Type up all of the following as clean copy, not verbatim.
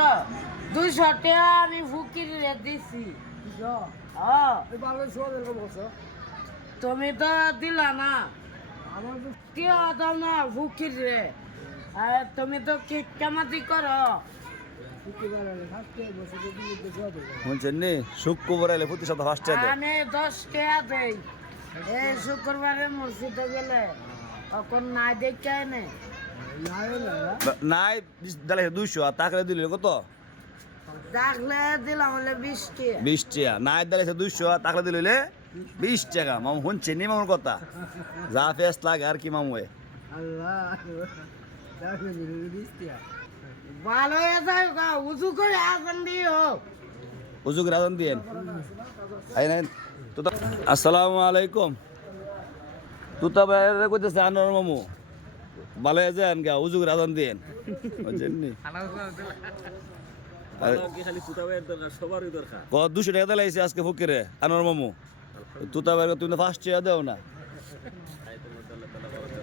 তো 200 টাকা আমি ফকিরে দিছি তুমি তো দিলা না কি দাও না ফকিরে তুমি তো কেমাতি করো শুনছেন নি শুক্রবার এলে প্রতি সপ্তাহ ফার্স্ট আমি 10 টাকা দেই এই শুক্রবারে মসজিদে গেলে তখন নাই দেখে নে নাই দিলে 200 আর টাকা দিলে কত দেখলে দিলাম হলে 20 টাকা 20 টাকা নাই দিলে 200 আর টাকা দিলে 20 টাকা মামু শুনছেন নি মামুর কথা যা ফেস লাগে আর কি মামু ভালো হয়ে যায় উজু করে আজান দিও উজু করে আজান দিয়েন আই নাই তো আসসালামু আলাইকুম তুতা বাইরে কইতেছে আনোয়ার মামু ভালো হয়ে যান গা উজু করে আজান দিয়েন বুঝছেন নি ক 200 টাকা দিলাইছে আজকে ফকিরে আনোয়ার মামু তুতা বাইরে তুমি ফার্স্ট টাকা দাও না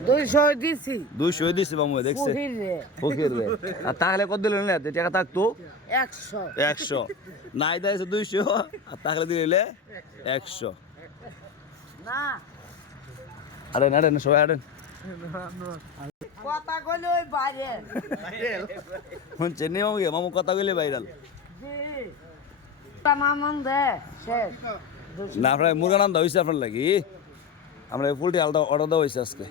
200 দিছি 200 দিছে মামু দেখছে ফকির রে আর তাহলে কত দিলেন না টাকা থাকতো 100 100 নাই দিয়েছে 200 আর তাহলে দিলে 100 না আরে না সবাই আরে কথা কইলে ওই বাইরে শুনছেন নি মামু মামু কথা কইলে ভাইরাল জি তামামন দে শেষ না আপনার মুরগা নাম দেওয়া হয়েছে আপনার লাগি আমরা পোলট্রি আলাদা অর্ডার দেওয়া হয়েছে আজকে